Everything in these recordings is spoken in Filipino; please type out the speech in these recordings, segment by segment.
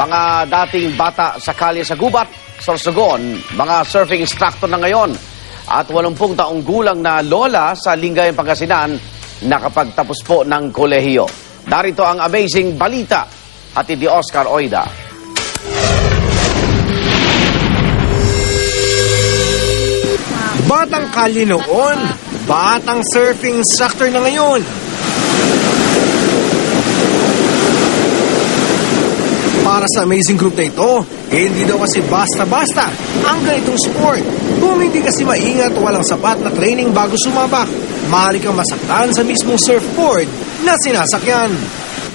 mga dating bata sa kalye sa Gubat, Sorsogon, mga surfing instructor na ngayon. At 80 taong gulang na lola sa Lingayen, Pangasinan nakapagtapos po ng kolehiyo. Narito ang amazing balita at ni Oscar Oida. Batang kali noon, batang surfing instructor na ngayon. Para sa amazing group na ito, hindi daw kasi basta-basta ang ganitong sport. Kung hindi kasi maingat o walang sapat na training bago sumabak, maaari kang masaktan sa mismong surfboard na sinasakyan.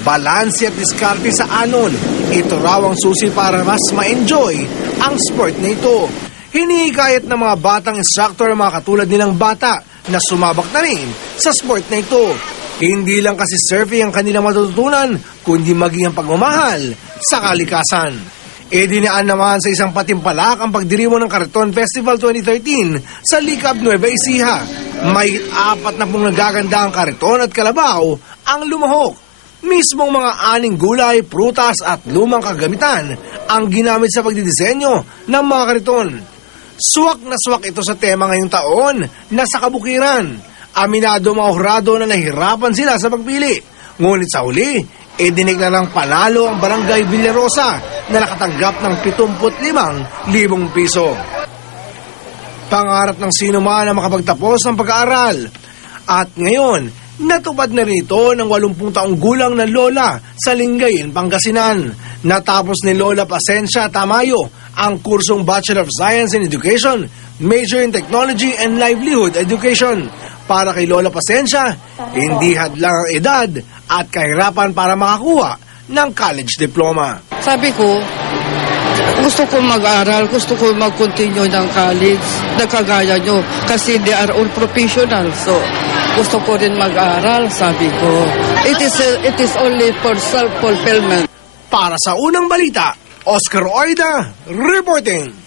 Balanse at diskarte sa anon, ito raw ang susi para mas ma-enjoy ang sport na ito. Hinihikayat ng mga batang instructor mga katulad nilang bata na sumabak na rin sa sport na ito. Hindi lang kasi surfing ang kanilang matututunan, kundi maging ang pagmamahal sa kalikasan. E dinaan naman sa isang patimpalak ang pagdiriwang ng Kariton Festival 2013 sa Likab Nueva Ecija. May apat na pong nagaganda ang kariton at kalabaw ang lumahok. Mismong mga aning gulay, prutas at lumang kagamitan ang ginamit sa pagdidisenyo ng mga kariton. Swak na swak ito sa tema ngayong taon na sa kabukiran. Aminado mga hurado na nahirapan sila sa pagpili. Ngunit sa huli, idinig na ng panalo ang barangay Villarosa na nakatanggap ng 75,000 piso. Pangarap ng sino man na makapagtapos ng pag-aaral. At ngayon, natupad na rin ito ng 80 taong gulang na lola sa Lingayen, Pangasinan. Natapos ni Lola Pasensya Tamayo ang kursong Bachelor of Science in Education, Major in Technology and Livelihood Education. Para kay Lola Pasensya, hindi hadlang ang edad at kahirapan para makakuha ng college diploma. Sabi ko, gusto ko mag-aral, gusto ko mag-continue ng college, nagkagaya nyo, kasi they are all professional. So, gusto ko rin mag-aral, sabi ko. It is, it is only for self-fulfillment. Para sa unang balita, Oscar Oida, reporting.